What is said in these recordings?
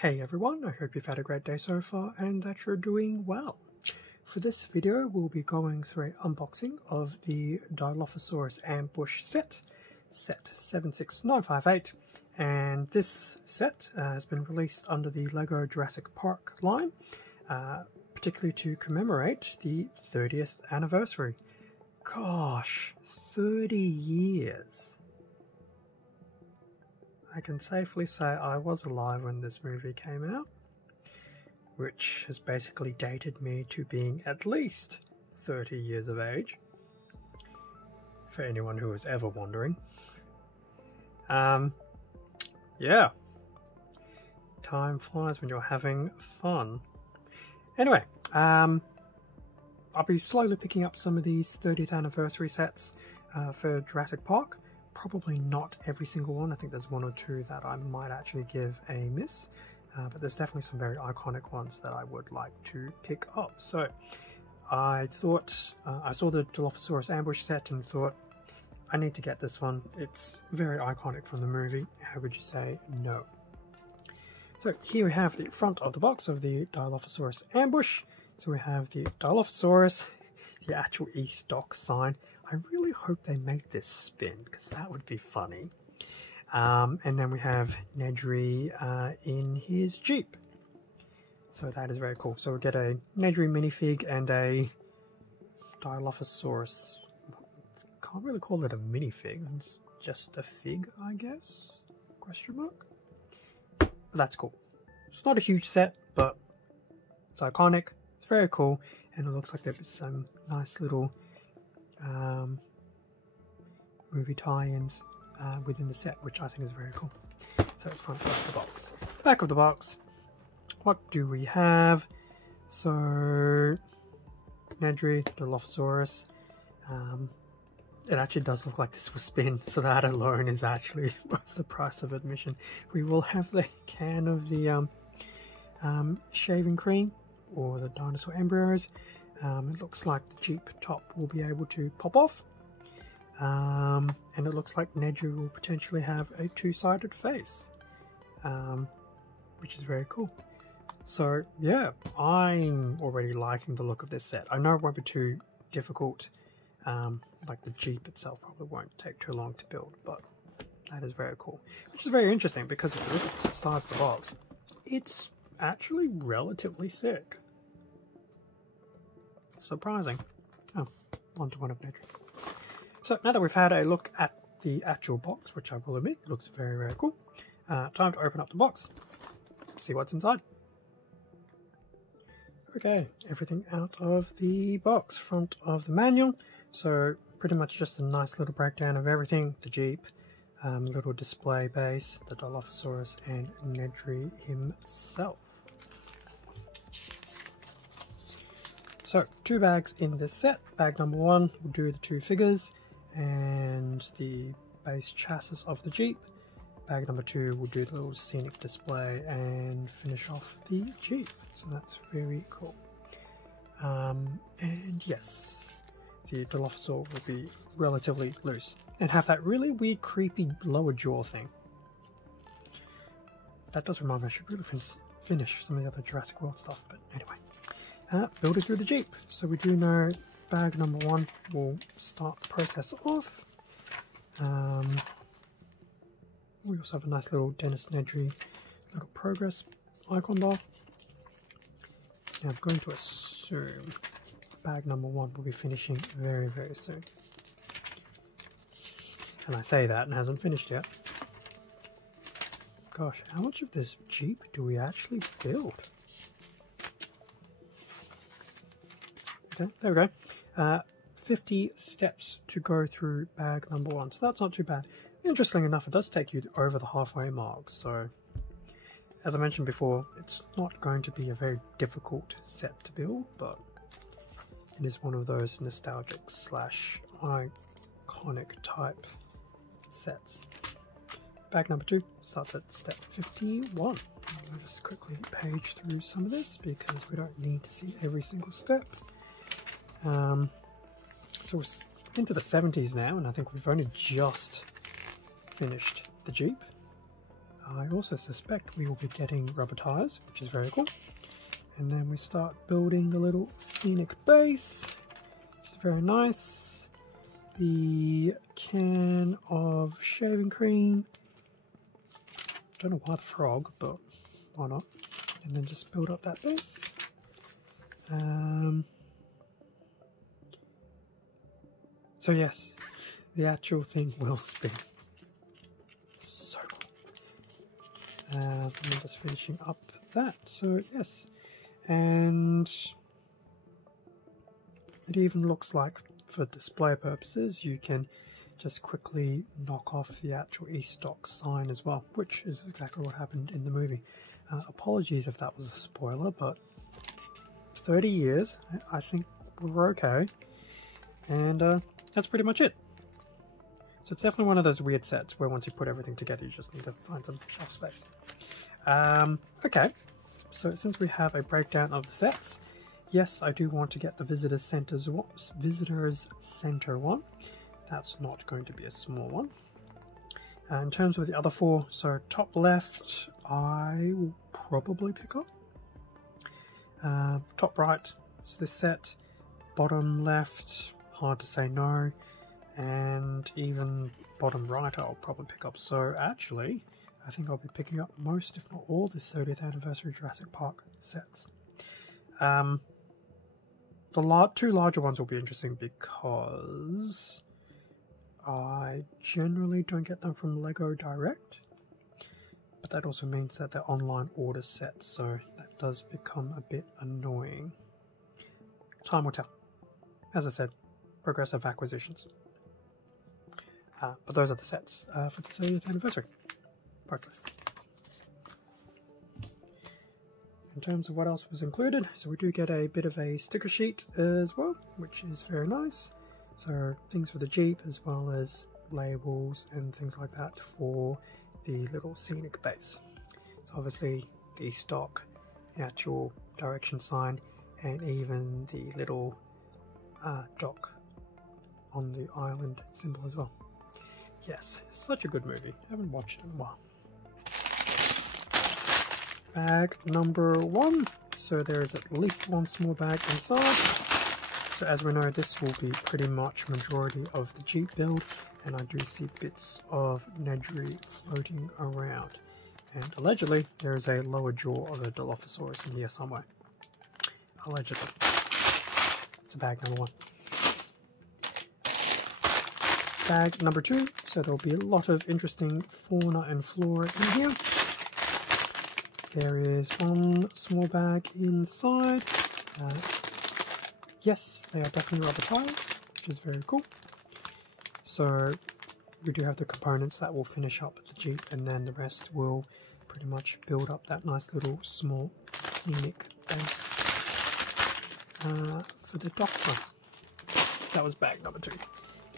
Hey everyone, I hope you've had a great day so far and that you're doing well. For this video we'll be going through an unboxing of the Dilophosaurus Ambush set 76958, and this set has been released under the Lego Jurassic Park line, particularly to commemorate the 30th anniversary. Gosh, 30 years! I can safely say I was alive when this movie came out, which has basically dated me to being at least 30 years of age, for anyone who was ever wondering. Yeah, time flies when you're having fun. Anyway, I'll be slowly picking up some of these 30th anniversary sets for Jurassic Park. Probably not every single one. I think there's one or two that I might actually give a miss, but there's definitely some very iconic ones that I would like to pick up. So I thought, I saw the Dilophosaurus Ambush set and thought, I need to get this one. It's very iconic from the movie. How would you say no? So here we have the front of the box of the Dilophosaurus Ambush. So we have the Dilophosaurus, the actual E-stock sign. I really hope they make this spin, because that would be funny. And then we have Nedry in his Jeep. So that is very cool. So we get a Nedry minifig and a Dilophosaurus. Can't really call it a minifig. It's just a fig, I guess? Question mark? But that's cool. It's not a huge set, but it's iconic. It's very cool. And it looks like there's some nice little movie tie-ins within the set, which I think is very cool. So front of the box. Back of the box, what do we have? So Nedry, Dilophosaurus. It actually does look like this will spin, so that alone is actually worth the price of admission. We will have the can of the shaving cream, or the dinosaur embryos. It looks like the Jeep top will be able to pop off, and it looks like Nedry will potentially have a two-sided face, which is very cool. So yeah, I'm already liking the look of this set. I know it won't be too difficult, like the Jeep itself probably won't take too long to build, but that is very cool. Which is very interesting, because if you look at the size of the box, it's actually relatively thick. Surprising. Oh, one-to-one of Nedry. So now that we've had a look at the actual box, which I will admit looks very, very cool, time to open up the box, see what's inside. Okay, everything out of the box. Front of the manual, so pretty much just a nice little breakdown of everything. The Jeep, little display base, the Dilophosaurus, and Nedry himself. So, two bags in this set. Bag number one will do the two figures and the base chassis of the Jeep. Bag number two will do the little scenic display and finish off the Jeep. So that's very cool. And yes, the Dilophosaur will be relatively loose and have that really weird, creepy lower jaw thing. That does remind me I should really finish some of the other Jurassic World stuff, but anyway. Build it through the Jeep. So we do know bag number one will start the process off. We also have a nice little Dennis Nedry little progress icon bar. Now I'm going to assume bag number one will be finishing very, very soon. And I say that and hasn't finished yet. Gosh, how much of this Jeep do we actually build? Okay, there we go. 50 steps to go through bag number one, so that's not too bad. Interestingly enough, it does take you over the halfway mark, so as I mentioned before, it's not going to be a very difficult set to build, but it is one of those nostalgic slash iconic type sets. Bag number two starts at step 51. I'll just quickly page through some of this because we don't need to see every single step. So we're into the 70s now, and I think we've only just finished the Jeep. I also suspect we will be getting rubber tires, which is very cool. And then we start building the little scenic base, which is very nice. The can of shaving cream. Don't know why the frog, but why not? And then just build up that base. So yes, the actual thing will spin. So cool. I'm just finishing up that. So yes, and it even looks like, for display purposes, you can just quickly knock off the actual e-stock sign as well, which is exactly what happened in the movie. Apologies if that was a spoiler, but 30 years, I think we're okay. And that's pretty much it. So it's definitely one of those weird sets where once you put everything together, you just need to find some shelf space. Okay, so since we have a breakdown of the sets, yes, I do want to get the Visitors Center one. That's not going to be a small one. In terms of the other four, so top left, I will probably pick up. Top right is this set. Bottom left, hard to say no. And even bottom right I'll probably pick up. So actually, I think I'll be picking up most, if not all, the 30th anniversary Jurassic Park sets. The two larger ones will be interesting because I generally don't get them from Lego Direct, but that also means that they're online order sets, so that does become a bit annoying. Time will tell. As I said, progressive acquisitions. But those are the sets for the 30th anniversary parts list. In terms of what else was included, so we do get a bit of a sticker sheet as well, which is very nice. So things for the Jeep, as well as labels and things like that for the little scenic base. So obviously the stock, the actual direction sign, and even the little dock on the island symbol as well. Yes, such a good movie. I haven't watched it in a while. Bag number 1. So there is at least one small bag inside. So as we know, this will be pretty much majority of the Jeep build, and I do see bits of Nedry floating around. And allegedly, there is a lower jaw of a Dilophosaurus in here somewhere. Allegedly. It's bag number 1. Bag number 2, so there'll be a lot of interesting fauna and flora in here. There is one small bag inside. Yes, they are definitely rubber tires, which is very cool. So we do have the components that will finish up the Jeep, and then the rest will pretty much build up that nice little small scenic base for the Doxa. That was bag number 2.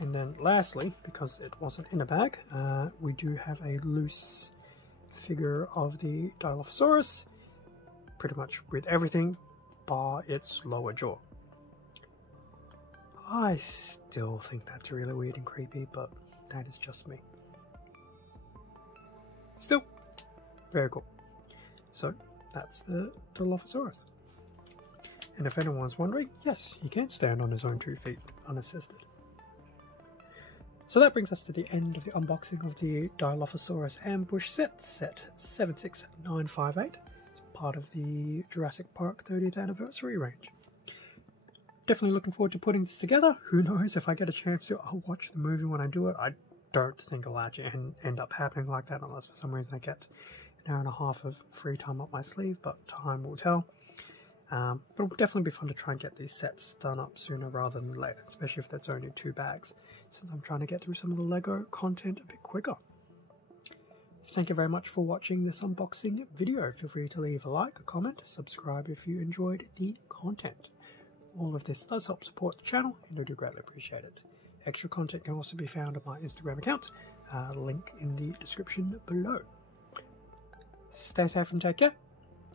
And then lastly, because it wasn't in a bag, we do have a loose figure of the Dilophosaurus, pretty much with everything bar its lower jaw. I still think that's really weird and creepy, but that is just me. Still, very cool. So that's the Dilophosaurus. And if anyone's wondering, yes, he can stand on his own 2 feet unassisted. So that brings us to the end of the unboxing of the Dilophosaurus Ambush set 76958. It's part of the Jurassic Park 30th anniversary range. Definitely looking forward to putting this together. Who knows, if I get a chance to, I'll watch the movie when I do it. I don't think it'll actually end up happening like that, unless for some reason I get an hour and a half of free time up my sleeve, but time will tell. But it'll definitely be fun to try and get these sets done up sooner rather than later, especially if that's only 2 bags, since I'm trying to get through some of the Lego content a bit quicker. Thank you very much for watching this unboxing video. Feel free to leave a like, a comment, subscribe if you enjoyed the content. All of this does help support the channel, and I do greatly appreciate it. Extra content can also be found on my Instagram account, link in the description below. Stay safe and take care.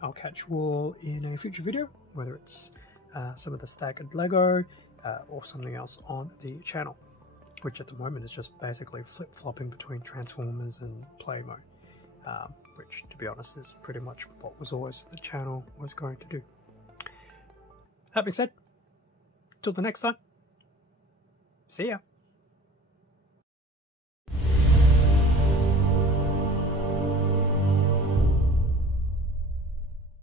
I'll catch you all in a future video, whether it's some of the staggered Lego or something else on the channel, which at the moment is just basically flip-flopping between Transformers and Play-Mo. which, to be honest, is pretty much what was always the channel was going to do. That being said, till the next time, see ya.